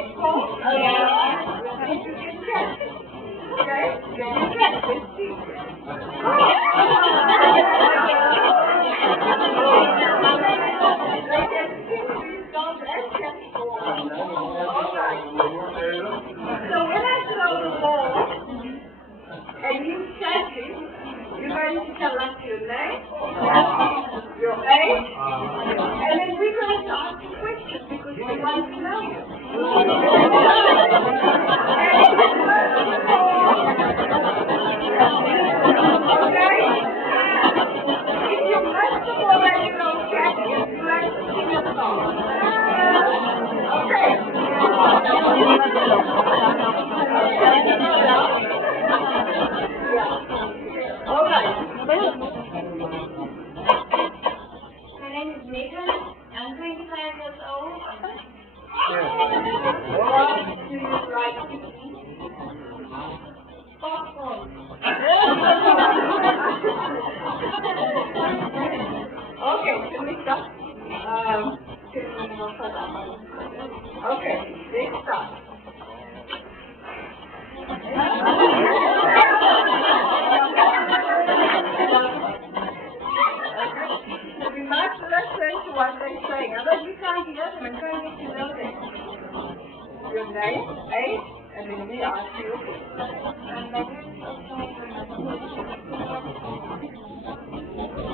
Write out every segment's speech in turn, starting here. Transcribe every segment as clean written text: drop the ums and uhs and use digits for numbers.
of course. If you can catch it. Okay? Then you catch it. Don't ask him for it. All right. So when I throw the ball and you catch it, you're going to tell us your name, your age, and then we're going to ask you questions because we want to know you. Okay? If you miss the ball and you don't catch it, you have to sing a song. Okay? All right. My name is Megan. I'm 25 years old. What do you like to eat? Popcorn. Okay, can we stop? Okay, let's stop. We must listen to what they're saying. Otherwise we can't hear them and try to get to know them. Your name, age, and then we ask you.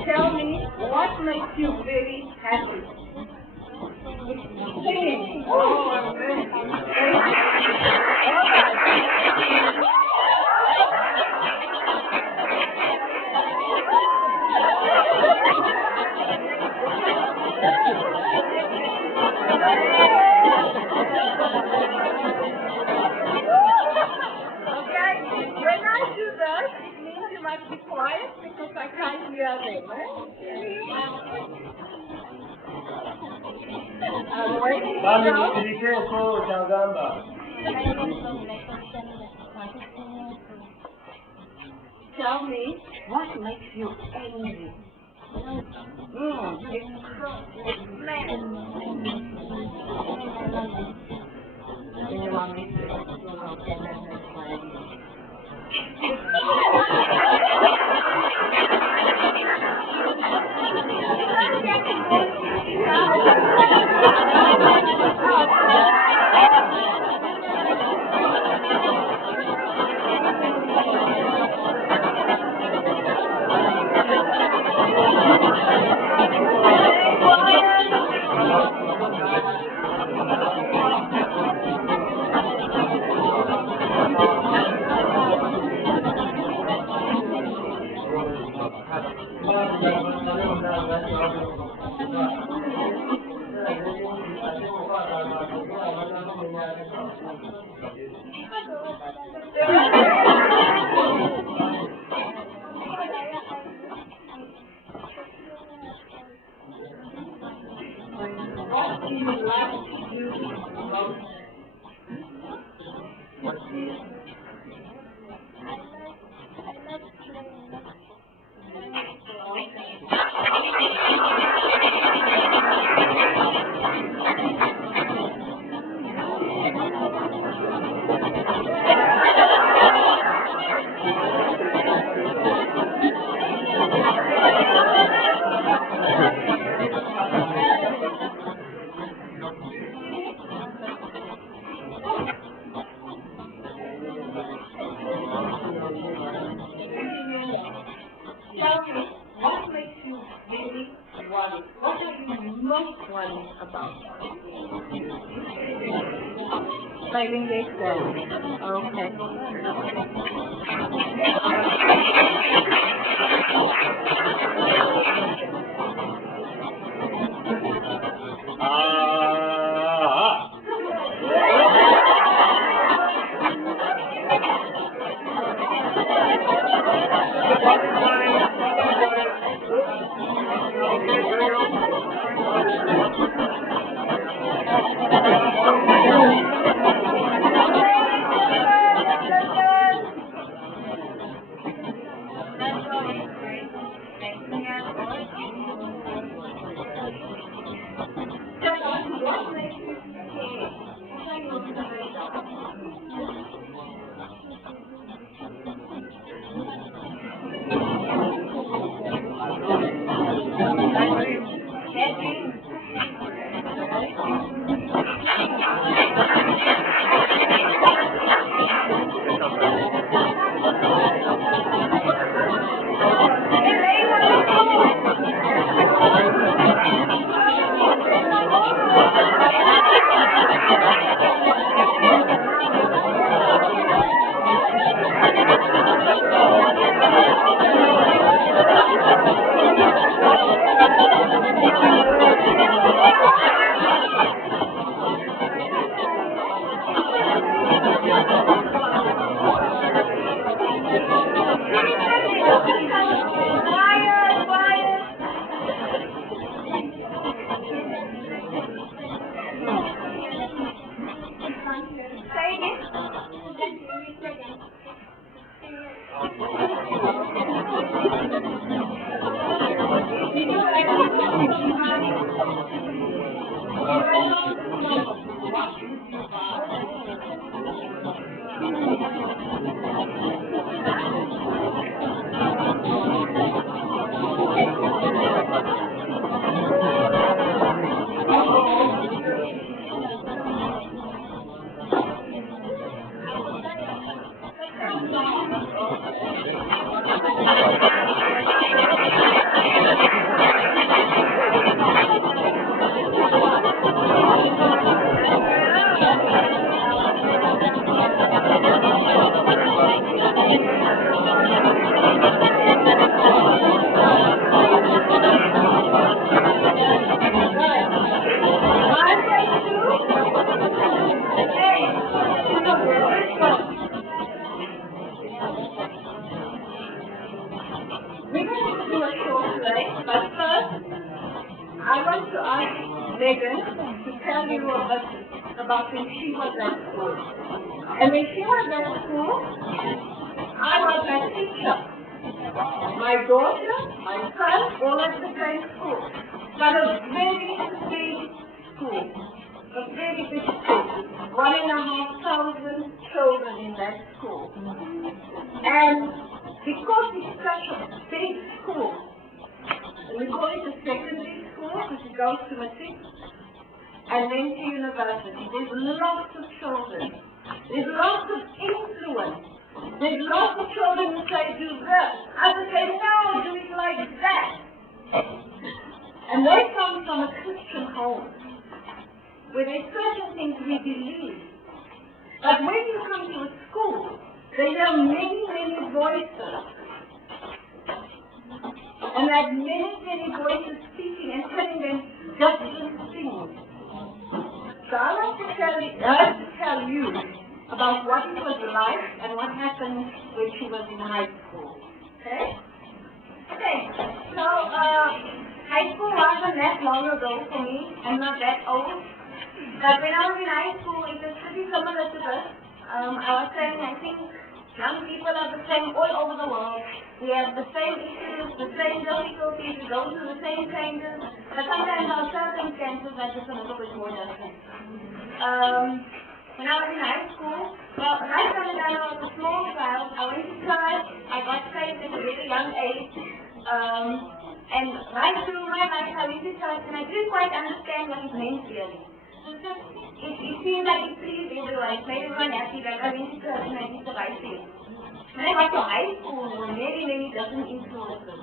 Tell me what makes you very happy. Singing. Oh, amazing. Okay, when I do this, it means you must be quiet because I can't hear them. I'm waiting now. Tell me what makes you angry. It's mad. And your mommy says, okay, that's fine. What do you like to do most? Tell me, what makes you really worried? What are you most worried about? Failing the exam. Okay. Megan to tell you about when she was at school. And when she was at school, I was her teacher. My daughter, my son, all at the same school. But a very big school. A very big school. 1,500 children in that school. And because it's such a big school, we call it a secondary school because it goes to matric and then to university. There's lots of children. There's lots of influence. There's lots of children who say, do this. Others say, no, do it like that. And they come from a Christian home where there's certain things we believe. But when you come to a school, there are many, many voices. And there are many, many voices speaking and telling them different things. So I want to tell you about what it was like and what happened when she was in high school. Okay? Okay. So high school wasn't that long ago for me. I'm not that old. But when I was in high school, it was pretty similar to this. I was saying, I think young people are the same all over the world. We have the same issues, the same difficulties, we go through the same changes, but sometimes our circumstances are just a little bit more different. When I was in high school, well, right from the time I was a small child, I went to church, I got saved at a very young age, and right through my life I went to church and I didn't quite understand what it meant really. It seemed like it pleased everyone, it made everyone happy that I went to church and I did the right thing. When I got to high school, there were many, many different influences.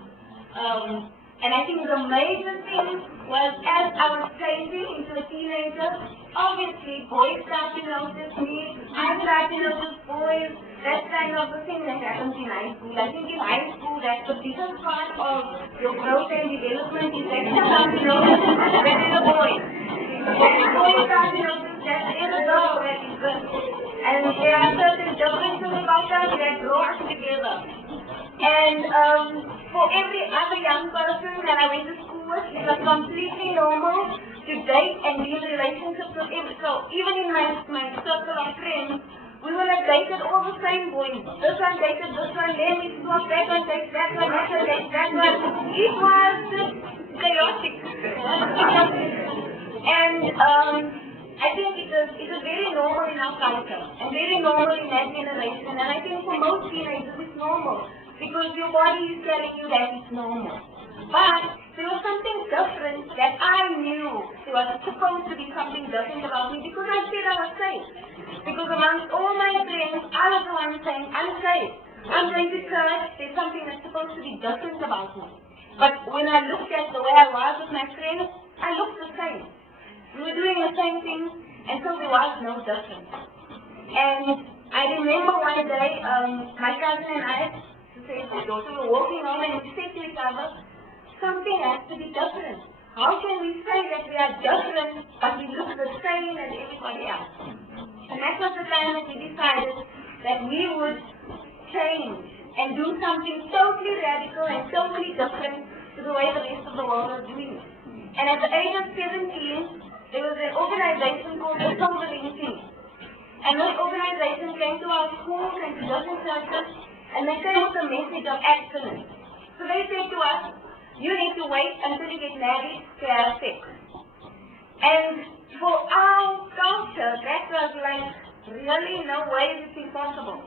And I think the major thing was as I was changing into a teenager, obviously boys start to notice me, I start to notice boys. That's kind of the thing that happens in high school. I think in high school, that's the biggest part of your growth and development is that you start to notice that is a boy. When the boys start to notice that is a girl that is good. And there are certain differences about us that draw us together. And for every other young person that I went to school with, it was completely normal to date and be in relationships with everyone. So even in my circle of friends, we would have dated all the same boys. This one dated this one, then we swapped, that one dates that one, that one dates that one. It was just chaotic. And I think it is very normal in our culture and very normal in that generation. And I think for most teenagers it's normal because your body is telling you that it's normal. But there was something different that I knew there was supposed to be something different about me because I said I was safe. Because amongst all my friends, I was the one saying, I'm safe. I'm going to church, there's something that's supposed to be different about me. But when I looked at the way I was with my friends, I looked the same. We were doing the same thing, and so there was no difference. And I remember one day, my cousin and I, we were walking home and we said to each other, something has to be different. How can we say that we are different, but we look the same as everybody else? And that was the time that we decided that we would change and do something totally radical and totally different to the way the rest of the world was doing it. And at the age of 17, there was an organization called the Silvering Team. And this organization came to our schools and to different churches, and they came with a message of abstinence. So they said to us, you need to wait until you get married to have sex. And for our culture, that was like, really no way is it possible.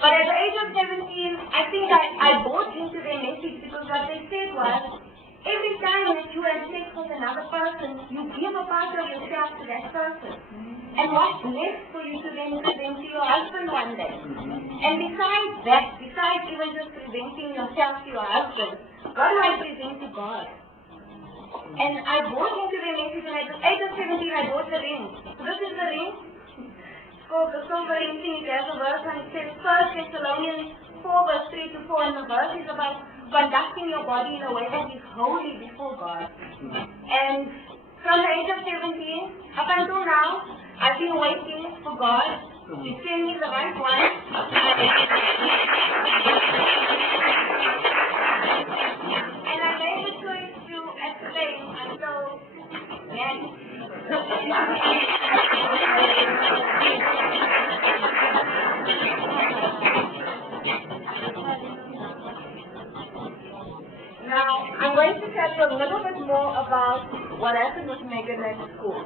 But at the age of 17, I think I bought into their message because what they said was, every time that you have sex with another person, you give a part of yourself to that person. And what's left for you to then present to your husband one day? And besides that, besides even just presenting yourself to your husband, what do I present to God? And I bought into the message, and at the age of 17, I bought the ring. So this is the ring. It's called the silver ring thing. It has a verse, and it says 1 Thessalonians 4 verse 3 to 4, and the verse is about conducting your body in a way that is holy before God. And from the age of 17 up until now, I've been waiting for God to send me the right one. And I made the choice to abstain until marriage. Now, I'm going to tell you a little bit more about what happened with Megan at school.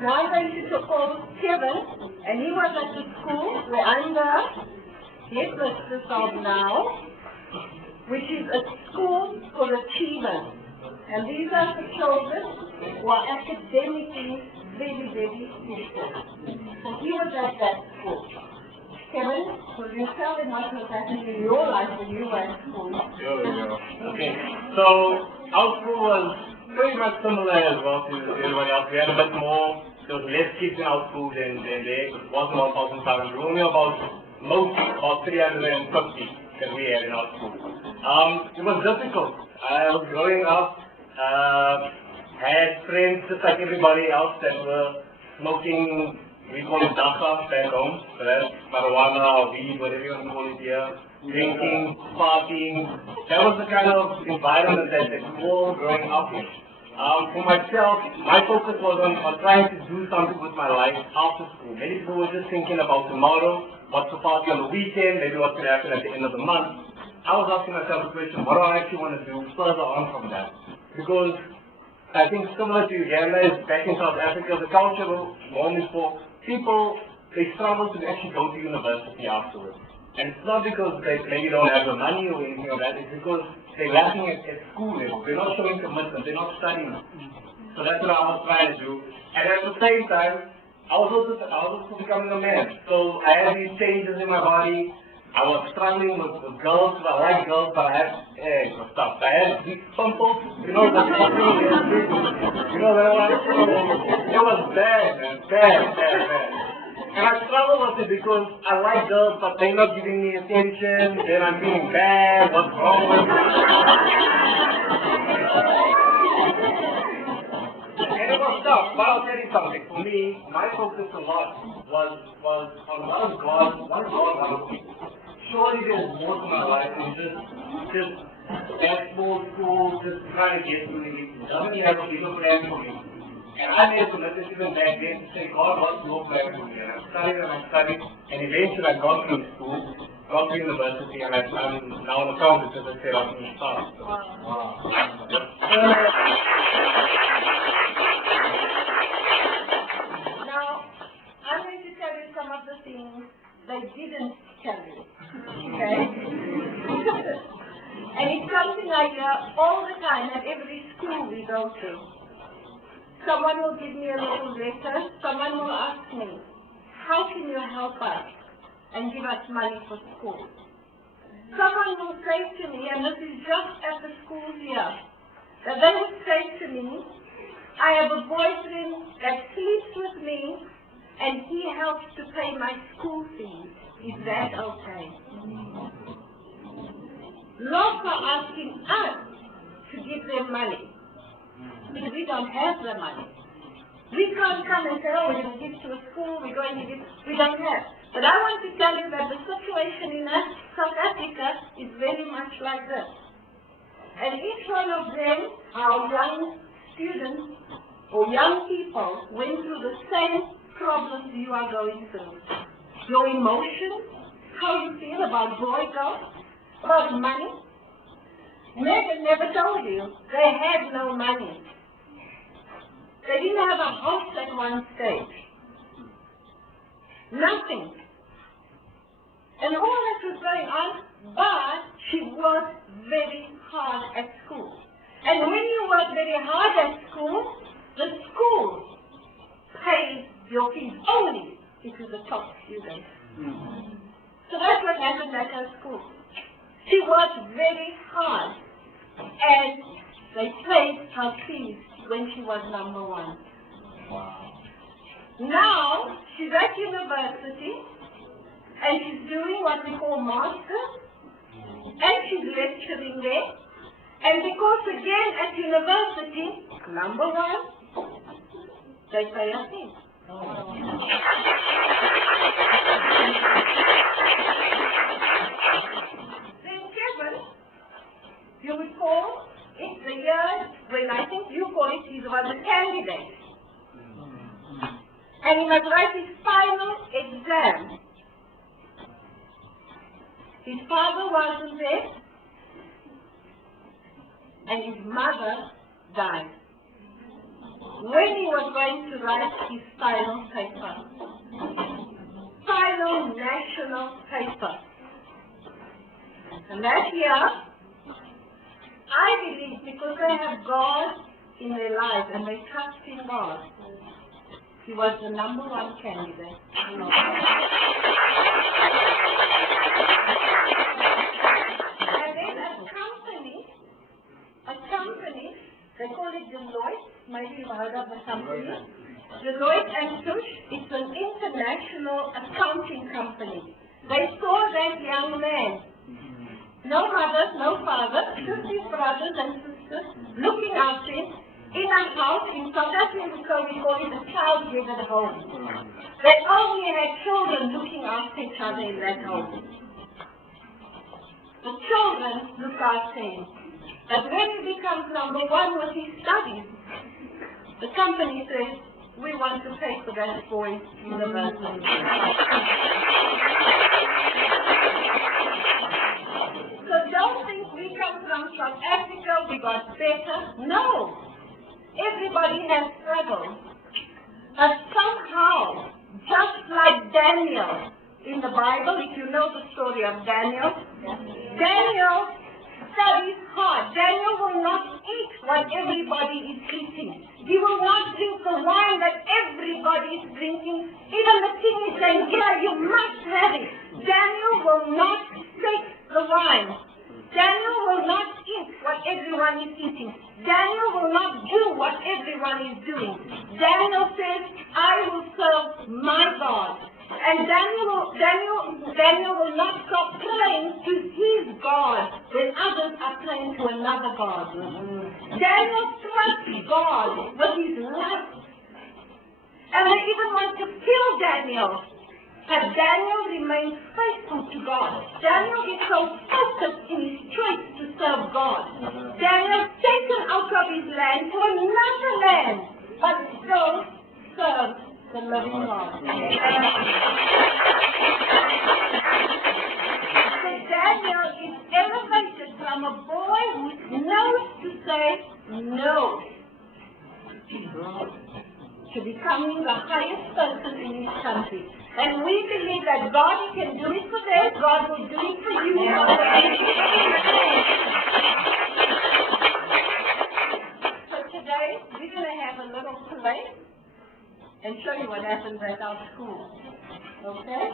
Now I'm going to call Kevin, and he was at the school where I'm the headmistress of now, which is a school for achievers. And these are the children who are academically very, very gifted. So he was at that school. Kevin, will you tell them what was happening in your life when you were at school? Sure. Okay. So our school was pretty much similar as well to everybody else. We had a bit more, there was less kids in our school than there. It wasn't 1,500. We were only about 350 that we had in our school. It was difficult. I was growing up, had friends just like everybody else that were smoking, we call it dakka back home, so that's marijuana or weed, whatever you want to call it here, drinking, partying. That was the kind of environment that we were all growing up in. For myself, my focus was on trying to do something with my life after school. Many people were just thinking about tomorrow, what's the party on the weekend, maybe what's going to happen at the end of the month. I was asking myself the question, what do I actually want to do further on from that? Because I think similar to Uganda, is back in South Africa, the culture normally for people, they struggle to actually go to university afterwards. And it's not because they maybe don't have the money or anything like that, it's because they're lacking at school level. They're not showing commitment, they're not studying. So that's what I was trying to do. And at the same time, I was also becoming a man. So I had these changes in my body. I was struggling with girls, I like girls, but I had stuff. I had these pimples, you know, that was, it was bad, man, bad. And I struggle with it because I like girls, but they're not giving me attention, then I'm feeling bad, what's wrong with me? And it was tough, but I'll tell you something. For me, my focus a lot was on what God wanted me. Surely there's more to my life than just basketball, school, just trying to get through it. Somebody has a bigger plan for me. And I made a commitment even back then to say, God, what's your plan for me? And I studied, and eventually I got through school, got to university, and I'm now an accountant, as I said, I'm in start. Wow. Now, I'm going to tell you some of the things they didn't tell you. Okay? And it's something I hear all the time at every school we go to. Someone will give me a little letter, someone will ask me, how can you help us and give us money for school? Someone will say to me, and this is just at the school here, that they would say to me, I have a boyfriend that sleeps with me and he helps to pay my school fees. Is that okay? Laws are asking us to give them money because we don't have the money. We can't come and say, oh, we're going to give to a school, we're going to give, we don't have. But I want to tell you that the situation in South Africa is very much like this. And each one of them, our young students or young people, went through the same problems you are going through. Your emotions, how you feel about boy, girl, about money. Megan never told you they had no money. They didn't have a house at one stage. Nothing. And all that was going on, but she worked very hard at school. And when you work very hard at school, the school pays your fees only if you're the top student. So that's what happened at her school. She worked very hard, and they paid her fees when she was number one. Wow. Now, she's at university, and she's doing what we call master, and she's lecturing there. And because again at university, number one, they pay her fees. Then Kevin, you recall, it's the year when I think you call it, he was a candidate. And he must write his final exam. His father wasn't there, and his mother died when he was going to write his final paper, final national paper. And that year, I believe, because they have God in their lives and they trust in God, he was the number one candidate. And then a company, they call it Deloitte, maybe you've heard of the company. Deloitte and Touche, it's an international accounting company. They saw that young man, no mother, no father, just his brothers and sisters, looking after him in a house. In South Africa, we call it a child-given home. They only had children looking after each other in that home. The children look after him. But when he becomes number one with his studies, the company says, we want to pay for that boy's university. So don't think we come from South Africa, we got better. No. Everybody has struggled. But somehow, just like Daniel in the Bible, if you know the story of Daniel, Daniel studies hard. Daniel will not eat what everybody is eating. He will not drink the wine that everybody is drinking. Even the king is saying, here, you must have it. Daniel will not take the wine. Daniel will not eat what everyone is eating. Daniel will not do what everyone is doing. Daniel says, I will serve my God. And Daniel will not stop praying to his God when others are praying to another God. Daniel trusts God with his life. And they even want to kill Daniel. But Daniel remains faithful to God. Daniel is so focused in his choice to serve God. Daniel is taken out of his land to another land, but still serves the living God. So Daniel is elevated from a boy who knows to say no to becoming the highest person in his country. And we believe that God can do it for them, God will do it for you. So today, we're going to have a little play and show you what happens at our school. Okay?